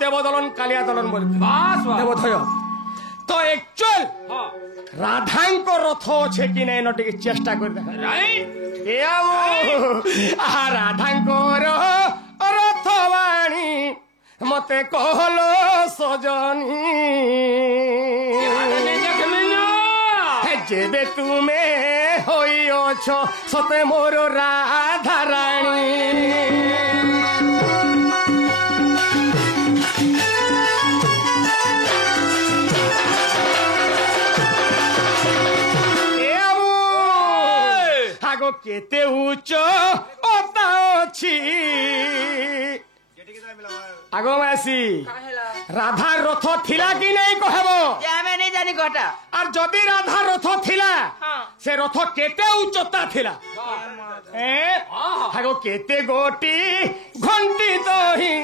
দেবদলন কালিয়া দলন বলি বাস বাস। দেবধয় তো একচুয়াল রাধাঙ্ক রথ আছে কি নাই ন টিকে চেষ্টা করে দেখা রাইট এ রাধাঙ্কর রথ বাণী মতে কহল সজনী যেবে তুমি হইছ সতে মোর রাধারাণী আগ কেতে উচ্চ অতা অছি আগ মাসি রাধার রথ থিলা কি নাই কহব ଆମେ ନେଇ ଜାନି କଟା আর যদি রাধার রথ থিলা সে রথ কেতে উচ্চতা থিলা আগ কেতে গোটি ঘন্টি দহি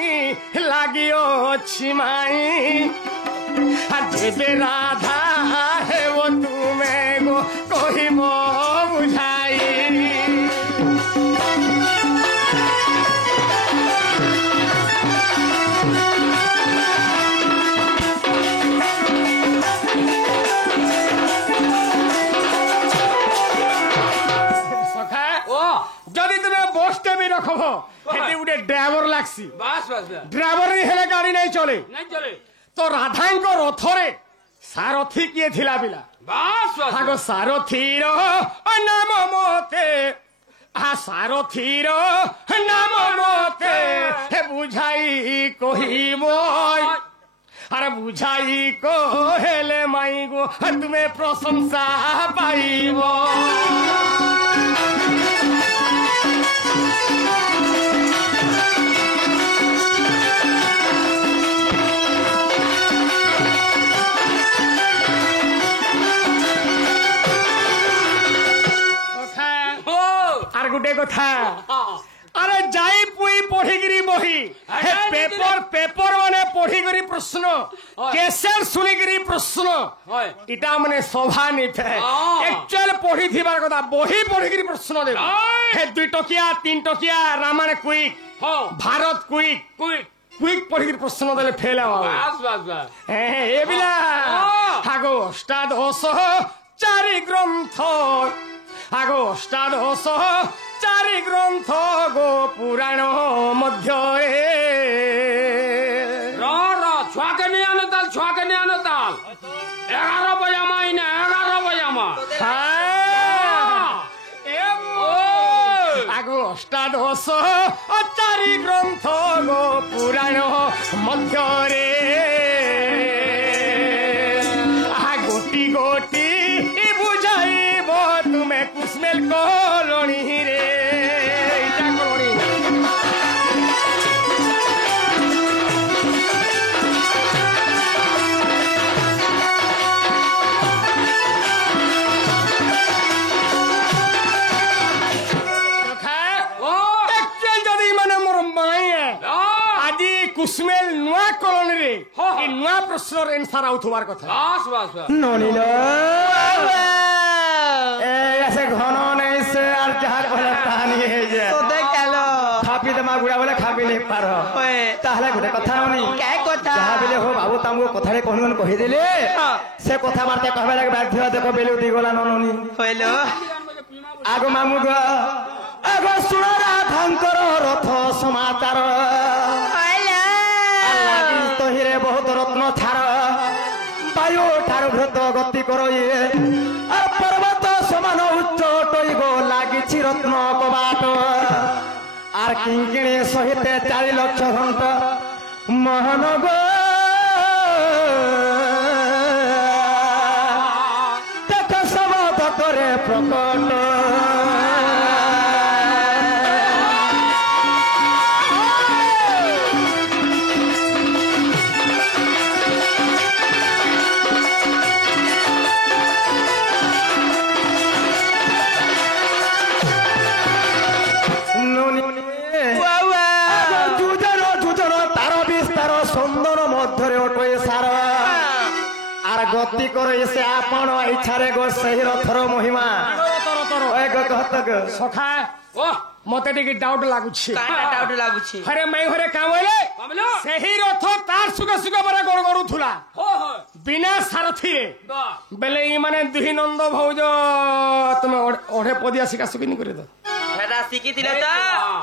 লাগিଅଛି মাই আর যেবে রাধা হেব তুমে গো কহিব বুঝাই যদি তুমি বসতে বি রখব সেটি গোটে ড্রাইভর লাগছি বাস বাস বাস। ড্রাইভর হেলে গাড়ি নাই চলে নাই চলে তো রাধাঙ্ক রথরে সারথি কিয়ে থিলা পিলা বাস বাস। আগ সারথির নাম মতে সারথির নাম মতে বুঝাই কহিব আর বুঝাই কহেলে মাই গো তুমি প্রশংসা পাইব আর গোটে কথা আরে যাই পুই পঢ়িগিরি বহি পেপর পেপর মানে পঢ়িগিরি প্রশ্ন কেসেট শুনিগিরি প্রশ্ন এটা মানে শোভা নিথায় একচুয়াল পঢ়ি থিবার কথা বহি পঢ়িগিরি প্রশ্ন দেব হে 2 টকিয়া 3 টকিয়া Ramayana quick Bharat quick quick quick পঢ়িগিরি প্রশ্ন দেলে ফেল হবে বাস বাস বাস। এবিলা আগো অষ্টাদশ চারি গ্রন্থ আগো অষ্টাদশ চারি গ্রন্থ গো পুরাণ মধ্যে র র ছুয়াকে নিয়ে আনো তাল ছুয়াকে নিয়ে আনো তাল 11 বজামা ইনা 11 বজামা আগো অষ্টাদশ চারি গ্রন্থ গো পুরাণ মধ্যে গোটি গোটি বুঝাইব তুমি কুসমেল কলনি রে এটা কলনি যদি মানে মোর মায়ে আজি কুসমেল নূয়া কলনি রে এই নূয়া প্রশ্নর এনসার আউথবার কথা বাস বাস বাস। ননিল এসে ঘন নেই সে আর যাহা কলে তাহা নিয়ে যায় তোতে কেল খাপি দেমা গুড়া বলে খাপি নেই পার ওয়ে তাহলে গোটে কথা ননি কে কথা যাহা বেলে হো বাবু তামু কথারে কহিন কহিদেলে সে কথাবার্তা কহবা লাগে বাধ্য দেখো বেলু দি গলা ননি হইল আগ মামু গো আগ শুণ রাধাঙ্কর রথ সমাচার হইল তহিরে বহুত রত্ন ছাড় বায়ু ঠার ভ্রত গতি কর আর পর্বত সমান উচ্চ টই গো লাগিছি রত্ন কবাট আর কিঙ্কিণী সহিতে 4 লক্ষ ঘন্টা মহান গো দেখ সব তরে প্রকট গতি করে সে আপন ইচ্ছারে গো সেই রথর মহিমা সখা मते टिके डाउट लागुछे काटा डाउट लागुछे अरे मैं घरे काम होइले कमलो सही रथ तार सुगा सुगा बरा गड़ गड़ुथुला हो हो बिना सारथी रे बा बेले ई माने दुही नंद भौज तुम ओढे पदिया सिका सुकिनी करे दो हेरा सिकी दिले त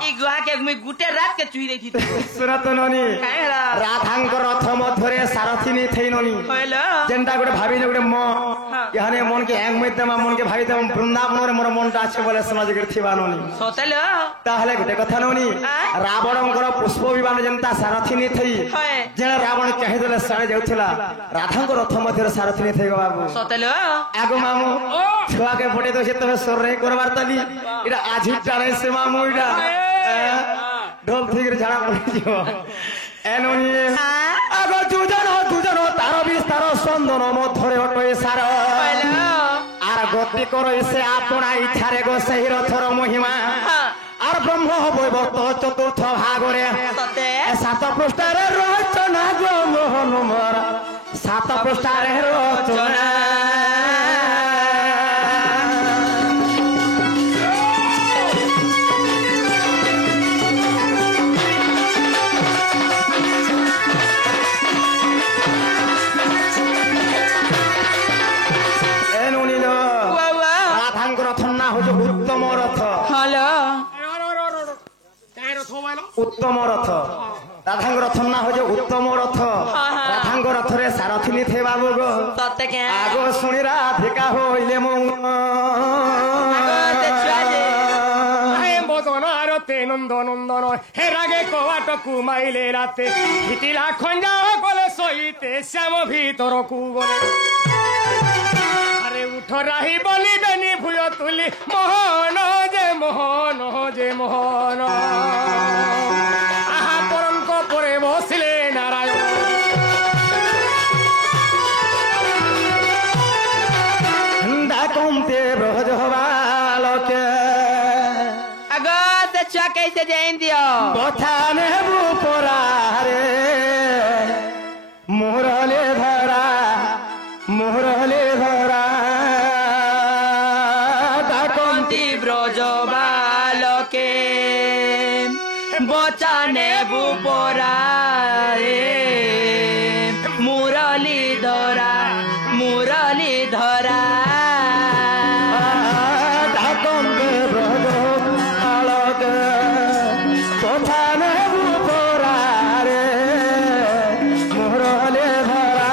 ई गुहा के मैं गुटे रात के चुई रही थी सुनत ननी काहेला राधांक रथ मध्यरे सारथी नहीं थई ननी होइलो जेनटा गोटे भाबी जे गोटे म याने मन के हैंग मइते मन के भाई तम वृंदावन रे मोर मनटा আছে বলে সমাজ के थिबा ननी सतेलो ताहले गोटे कथा ननी रावणंकर पुष्प विमान जेनता सारथी नहीं थई होय जे रावण कहि देले सारे जाउथला राधांक रथ मध्यरे सारथी नहीं थई बाबू सतेलो आगो मामू छुआ के फटे तो से तबे सोर रे करबार तली इरा आजी टाणे से मामू इरा ढोल ठीक रे झाड़ा पड़ी जीव एनोनी आगो दुजन तार विस्तार चंदन मध्यरे हटए सार होइलो আর গতি করো সে আপনা ইচ্ছারে গো সেই রথর মহিমা আর ব্রহ্ম বৈবর্ত চতুর্থ ভাগরে সতে 7 পৃষ্ঠারে রচনা গো মোহন মোর 7 পৃষ্ঠারে রচনা उत्तम रथ हेलो काहे रथ होइलो उत्तम रथ राधांग रथ ना हो जो उत्तम रथ राधांग रथ रे सारथी नि थे बाबू गो सते के आगो सुनी राधिका होइले मो আয় মদন আরতে নন্দ নন্দন হে রাগে কোয়াটকু মাইলে রাতে হিতিলা খঞ্জা গলে সইতে শ্যাম ভিতরকু গলে আরে উঠ রাহি বলিবেনি ভুয় তুলি মোহন যে মোহন আহা পরঙ্ক পরে বসিলে নারায়ণ ডাকমতে ব্রজ বালকে आगो ते छुआ कैसे जाइन दियो কথা নেবু পরারে মোরলে ধরা কন্তি ব্রজ বালকে বচানে বুপরারে মুরলি ধরা ডাকমতে ব্রজ বালকে কথা নেবু পরারে মোরলে ধরা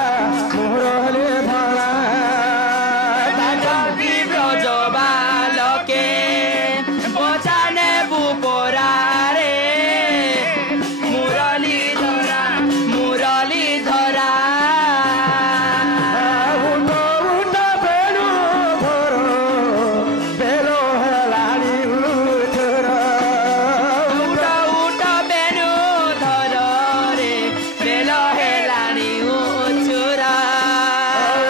কন্তি ব্রজ বালকে বচানে বুপরারে মুরলি ধরা উঠ বেণু ধর বেলো হেলাড়ি উঠর উঠ বেনু ধর রে বেল হেলানি উচুরা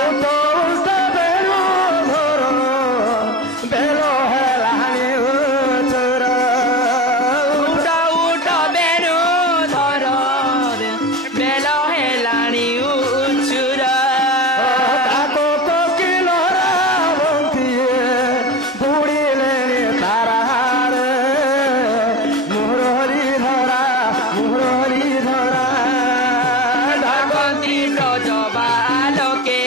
উঠ বেণু ধর বেলো হেলাড়ি উঠর উঠ বেনু ধর রে বেল হেলানি উচুরা তাকো কোকিলরা বন্তিয়ে বুড়িলে তারারে মুরলি ধরা কন্তি ব্রজ বালকে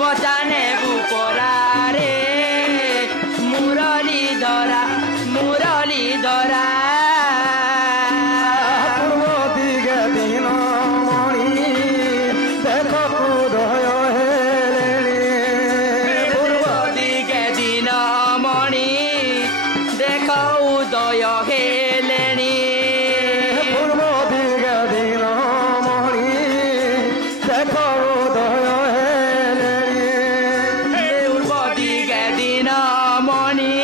বচানে বুপরারে মুরলি ধরা পূর্ব দিকে দিন মণি দেখো উদয় হেলেনি পূর্ব দিকে দিন মণি দেখ উদয় হেলেনি পূর্ব দিকে দিন মণি দেখো উদয় হেলেনি পূর্ব দিকে দিন মণি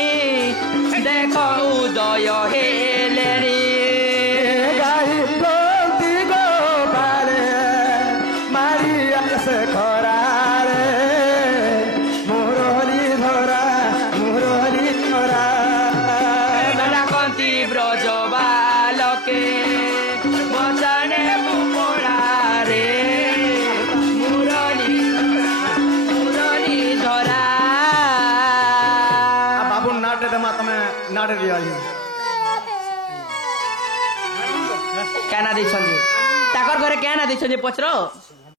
দেখ উদয় হেলেনি গাই প্রতি গোপালে মারিয়া সে খরারে মুরলি ধরা কন্তি ব্রজ বালকে বচানে বুপরারে মুরলি ধরা बाबू नाटे दमा तमे नाटे दिया ଦେଇଛନ୍ ଯେ ତାକର ଘରେ କେଁ ନା ଦେଇଛନ୍ ଯେ ପଚର